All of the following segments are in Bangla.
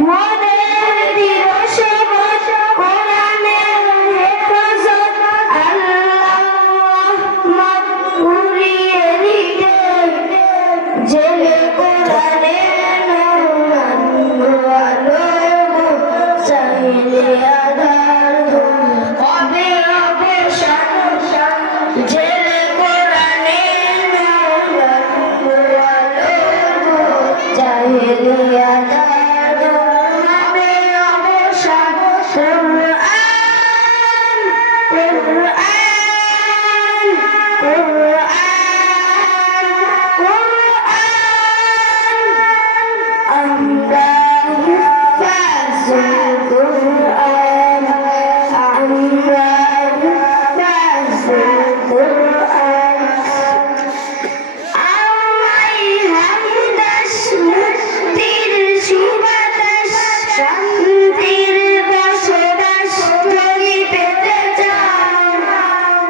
মোদের দিবসে কোরআনের হেফাজত আল্লাহ মাফ করিয়ে দিতে জেলে কোরআনের আলো চাইলে আধার হবে অবসান জেলে কোরআনের আলো চাইলে আধার হবে অবসান আমরা হিফাজুল কুরআন আমরা হিফাজুল কুরআন আমায় হামদাস মুক্তির সুবাতাস শান্তির বসবাস যদি পেতে চাও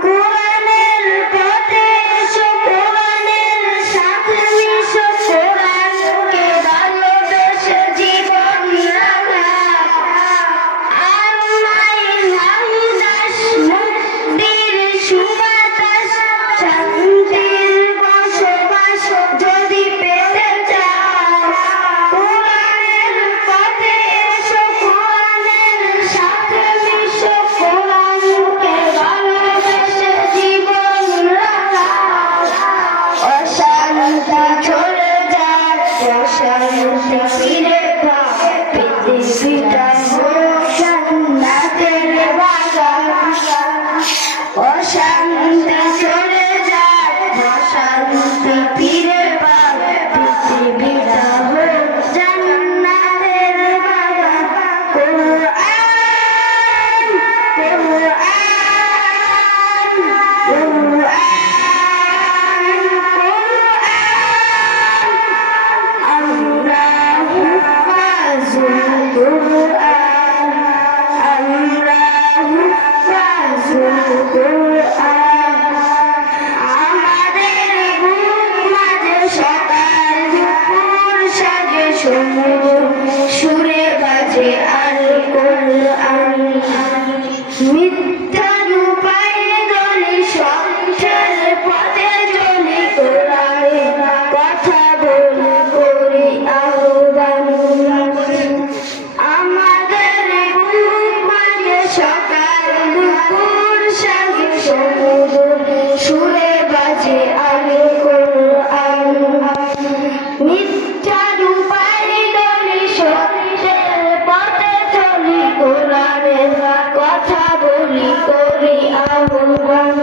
কোরআনের পথে এসো কোরআনের সাথে মিশো কোরআনকে ভালোবেসে জীবন লাগাও আমায় হামদাস মুক্তির সুবাতাস শান্তির বসবাস যদি পেতে চাও কোরআনের পথে এসো কোরআনের সাথে মিশো কোরআনকে ভালোবেসে জীবন লাগাও অশান্তি চলে যায় অশান্তি ফিরে পাও পৃথিবীটা হোক জান্নাতের বাগান অশান্তি চলে যায় অশান্তি ফিরে পাও পৃথিবীটা হোক জান্নাতের বাগান কোরআন কোরআন কোরআন আমরা হিফাজুল কুরআন আমরা হিফাজুল কুরআন আমাদের বুক মাঝে সকাল দুপুর সাজে সুরে বাজে আল কুরআন মিথ্যার উপায়ে গলি সত্যের পথে চলি কোরআনের কথা বলি করি আহ্বান আমাদের বুক মাঝে সকাল দুপুর সাজে সুরে বাজে আল কুরআন মিথ্যার উপায়ে গলি সত্যের পথে চলি কোরআনের কথা বলি করি আহ্বান